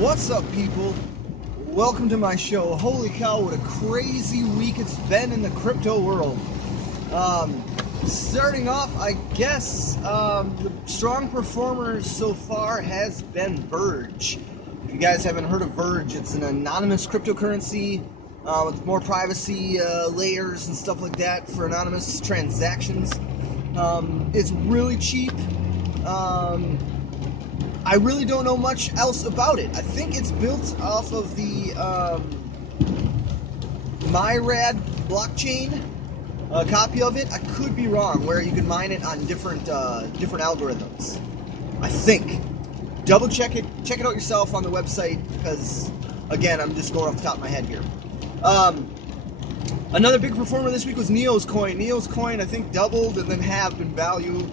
What's up, people? Welcome to my show. Holy cow, what a crazy week it's been in the crypto world. Starting off, I guess, the strong performer so far has been Verge. If you guys haven't heard of Verge, it's an anonymous cryptocurrency with more privacy layers and stuff like that for anonymous transactions. It's really cheap. I really don't know much else about it. I think it's built off of the MyRad blockchain, a copy of it. I could be wrong, where you can mine it on different algorithms. I think. Double check it. Check it out yourself on the website, because, again, I'm just going off the top of my head here. Another big performer this week was Neo's coin. Neo's coin, I think, doubled and then halved in value.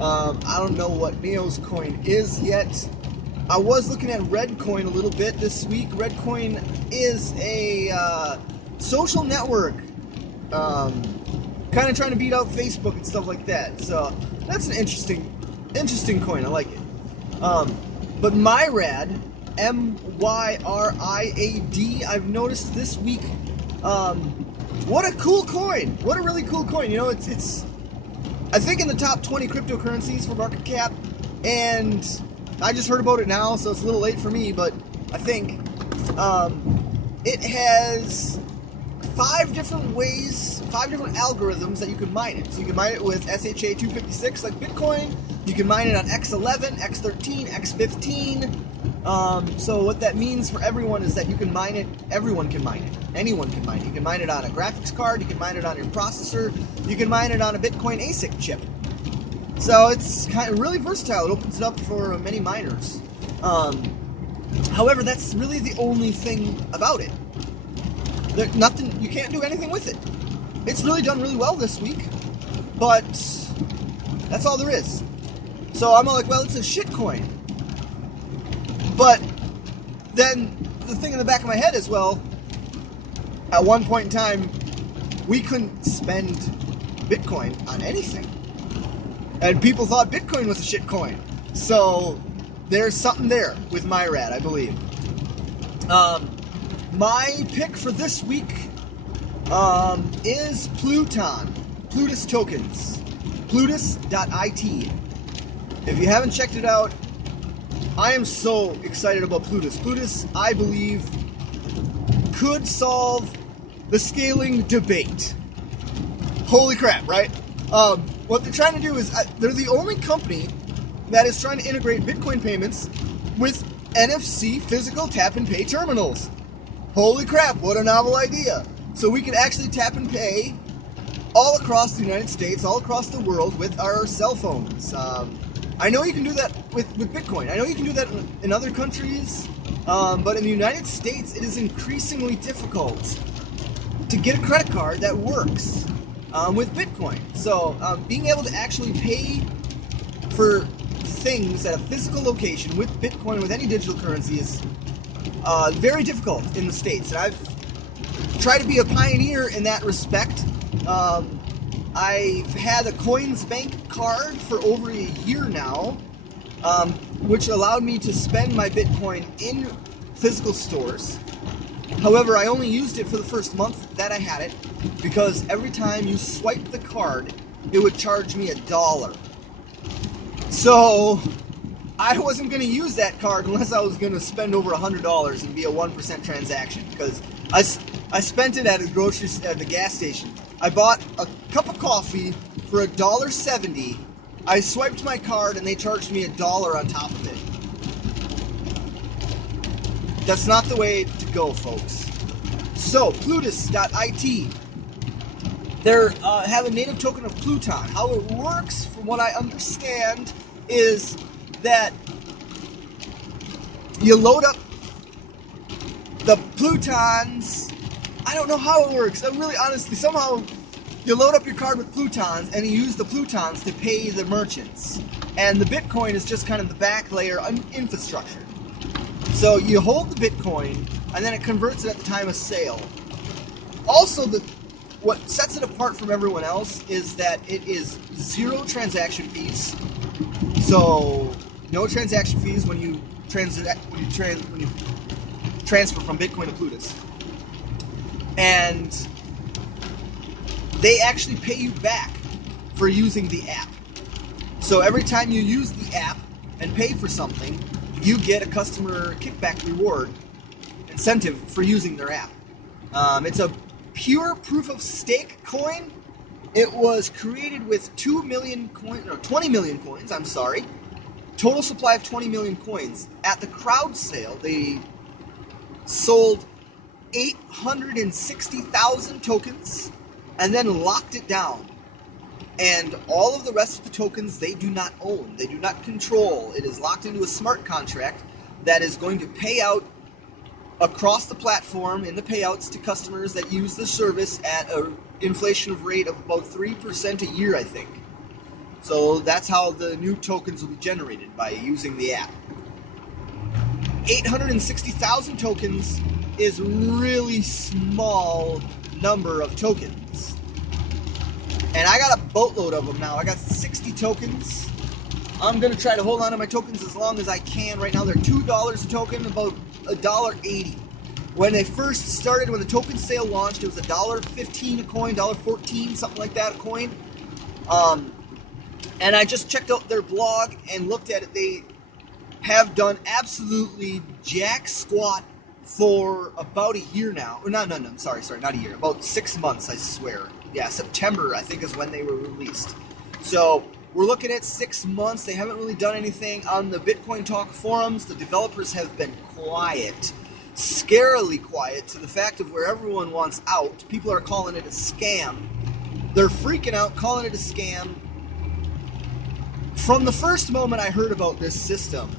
I don't know what Neo's coin is yet. I was looking at Redcoin a little bit this week. Redcoin is a social network, kind of trying to beat out Facebook and stuff like that. So that's an interesting coin. I like it. But MyRad, MYRIAD, I've noticed this week. What a cool coin! What a really cool coin. You know, it's I think in the top 20 cryptocurrencies for market cap, and I just heard about it now, so it's a little late for me, but I think it has 5 different ways, 5 different algorithms that you can mine it. So you can mine it with SHA-256 like Bitcoin, you can mine it on X11, X13, X15. So what that means for everyone is that you can mine it, everyone can mine it, anyone can mine it. You can mine it on a graphics card, you can mine it on your processor, you can mine it on a Bitcoin ASIC chip. So it's kind of really versatile. It opens it up for many miners. However, that's really the only thing about it. There's nothing, you can't do anything with it. It's really done really well this week, but that's all there is. So I'm like, well, it's a shit coin. But then the thing in the back of my head is, well, at one point in time, we couldn't spend Bitcoin on anything. And people thought Bitcoin was a shit coin. So there's something there with MyRad, I believe. My pick for this week is Pluton. Plutus tokens. plus.it. If you haven't checked it out, I am so excited about Plutus. Plutus, I believe, could solve the scaling debate. Holy crap, right? What they're trying to do is, they're the only company that is trying to integrate Bitcoin payments with NFC physical tap and pay terminals. Holy crap, what a novel idea. So we can actually tap and pay all across the United States, all across the world with our cell phones. I know you can do that with Bitcoin. I know you can do that in other countries, but in the United States, it is increasingly difficult to get a credit card that works with Bitcoin. So being able to actually pay for things at a physical location with Bitcoin, with any digital currency, is very difficult in the States. And I've tried to be a pioneer in that respect. I've had a Coins Bank card for over a year now, which allowed me to spend my Bitcoin in physical stores. However, I only used it for the first month that I had it, because every time you swiped the card, it would charge me $1. So I wasn't going to use that card unless I was going to spend over $100 and be a 1% transaction, because I spent it at the gas station. I bought a cup of coffee for $1.70. I swiped my card and they charged me $1 on top of it. That's not the way to go, folks. So, Plutus.it. They have a native token of Pluton. How it works, from what I understand, is that you load up the Plutons. I don't know how it works. I really, honestly, somehow you load up your card with Plutons and you use the Plutons to pay the merchants. And the Bitcoin is just kind of the back layer infrastructure. So you hold the Bitcoin and then it converts it at the time of sale. Also, what sets it apart from everyone else is that it is 0 transaction fees. So no transaction fees when you when you transfer from Bitcoin to Plutus, and they actually pay you back for using the app. So every time you use the app and pay for something, you get a customer kickback reward incentive for using their app. It's a pure proof of stake coin. It was created with 2 million coins, or 20 million coins, I'm sorry. Total supply of 20 million coins. At the crowd sale, they sold 860,000 tokens and then locked it down. And all of the rest of the tokens they do not own, they do not control. It is locked into a smart contract that is going to pay out across the platform in the payouts to customers that use the service at an inflation rate of about 3% a year, I think. So that's how the new tokens will be generated, by using the app. 860,000 tokens is a really small number of tokens. And I got a boatload of them now. I got 60 tokens. I'm going to try to hold on to my tokens as long as I can. Right now they're $2 a token, about $1.80. When they first started, when the token sale launched, it was $1.15 a coin, $1.14, something like that a coin. And I just checked out their blog and looked at it. They have done absolutely jack squat for about a year now. Or no, sorry, not a year. About 6 months, I swear. Yeah, September, I think, is when they were released. So we're looking at 6 months. They haven't really done anything on the Bitcoin Talk forums. The developers have been quiet, scarily quiet, to the fact of where everyone wants out. People are calling it a scam. They're freaking out, calling it a scam. From the first moment I heard about this system,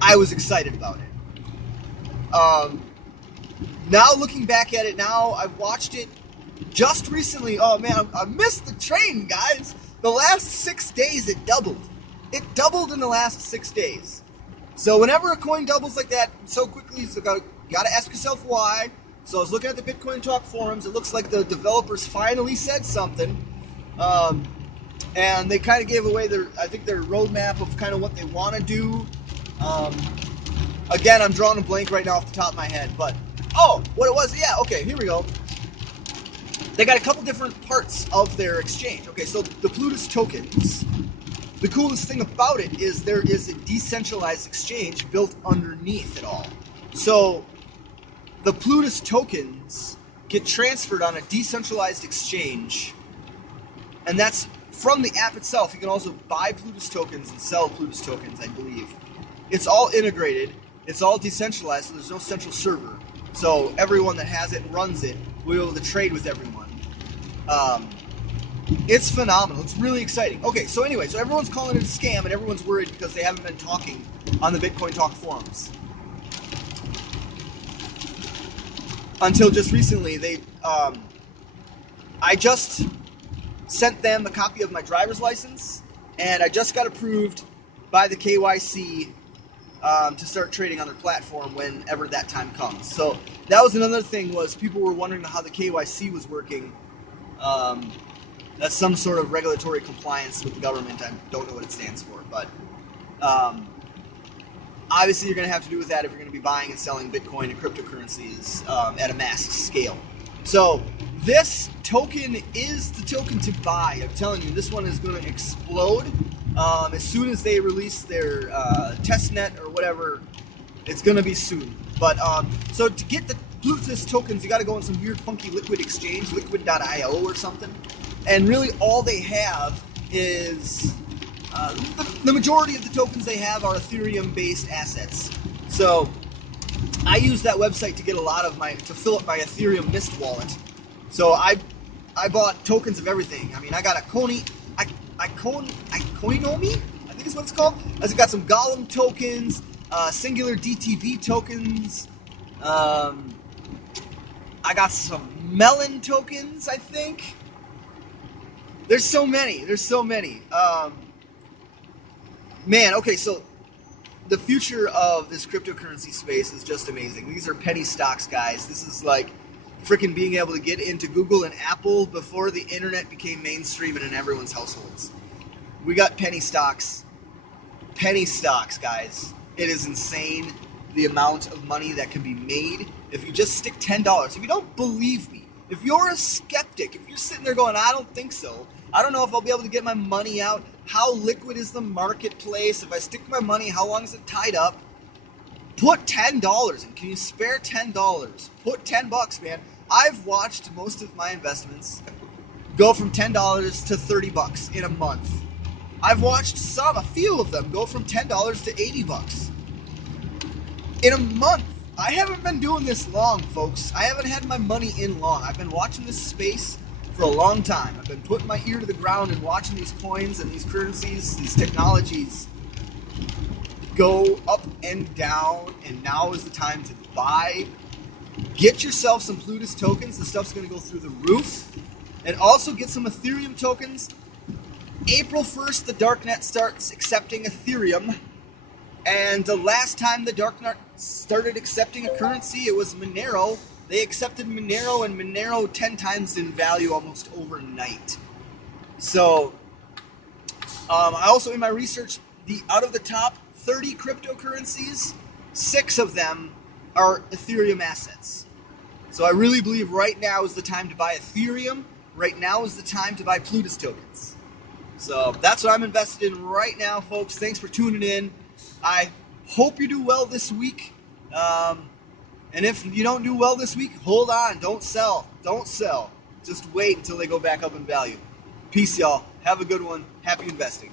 I was excited about it. Now looking back at it now, I've watched it just recently. Oh man, I missed the train, guys. The last 6 days it doubled. It doubled in the last 6 days. So whenever a coin doubles like that so quickly, you gotta ask yourself why. So I was looking at the Bitcoin Talk forums. It looks like the developers finally said something. And they kind of gave away their roadmap of kind of what they want to do. Again, I'm drawing a blank right now off the top of my head, but what it was, yeah, okay, here we go. They got a couple different parts of their exchange. Okay, so the Plutus tokens. The coolest thing about it is there is a decentralized exchange built underneath it all. So the Plutus tokens get transferred on a decentralized exchange, and that's from the app itself. You can also buy Plutus tokens and sell Plutus tokens, I believe. It's all integrated. It's all decentralized, so there's no central server. So everyone that has it and runs it will be able to trade with everyone. It's phenomenal. It's really exciting. Okay, so anyway, so everyone's calling it a scam, and everyone's worried because they haven't been talking on the Bitcoin Talk forums. Until just recently, I just sent them a copy of my driver's license, and I just got approved by the KYC to start trading on their platform whenever that time comes. So that was another thing, was people were wondering how the KYC was working. That's some sort of regulatory compliance with the government. I don't know what it stands for, but obviously you're going to have to do with that if you're going to be buying and selling Bitcoin and cryptocurrencies at a mass scale. So this token is the token to buy. I'm telling you, this one is going to explode. As soon as they release their testnet or whatever, it's going to be soon. But so to get the Plutus tokens, you got to go on some weird funky liquid exchange, liquid.io or something. And really all they have is the majority of the tokens they have are Ethereum-based assets. So I use that website to get to fill up my Ethereum Mist wallet. So I bought tokens of everything. I mean, I got a Koinomi, I think is what it's called. I got some Golem tokens, Singular DTV tokens. I got some Melon tokens, I think. There's so many. Man, okay, so the future of this cryptocurrency space is just amazing. These are penny stocks, guys. This is like freaking being able to get into Google and Apple before the internet became mainstream and in everyone's households. We got penny stocks. Penny stocks, guys. It is insane the amount of money that can be made if you just stick $10. If you don't believe me, if you're a skeptic, if you're sitting there going, I don't think so, I don't know if I'll be able to get my money out, how liquid is the marketplace, if I stick my money, how long is it tied up? Put $10 in. Can you spare $10? Put $10, man. I've watched most of my investments go from $10 to $30 in a month. I've watched a few of them go from $10 to $80 in a month. I haven't been doing this long, folks. I haven't had my money in long. I've been watching this space for a long time. I've been putting my ear to the ground and watching these coins and these currencies, these technologies go up and down, and now is the time to buy. Get yourself some Plutus tokens. The stuff's going to go through the roof. And also get some Ethereum tokens. April 1st, the darknet starts accepting Ethereum. And the last time the darknet started accepting a currency, it was Monero. They accepted Monero, and Monero 10 times in value almost overnight. So, I also, in my research, out of the top 30 cryptocurrencies, 6 of them are Ethereum assets. So I really believe right now is the time to buy Ethereum. Right now is the time to buy Plutus tokens. So that's what I'm invested in right now, folks. Thanks for tuning in. I hope you do well this week. And if you don't do well this week, hold on. Don't sell. Don't sell. Just wait until they go back up in value. Peace, y'all. Have a good one. Happy investing.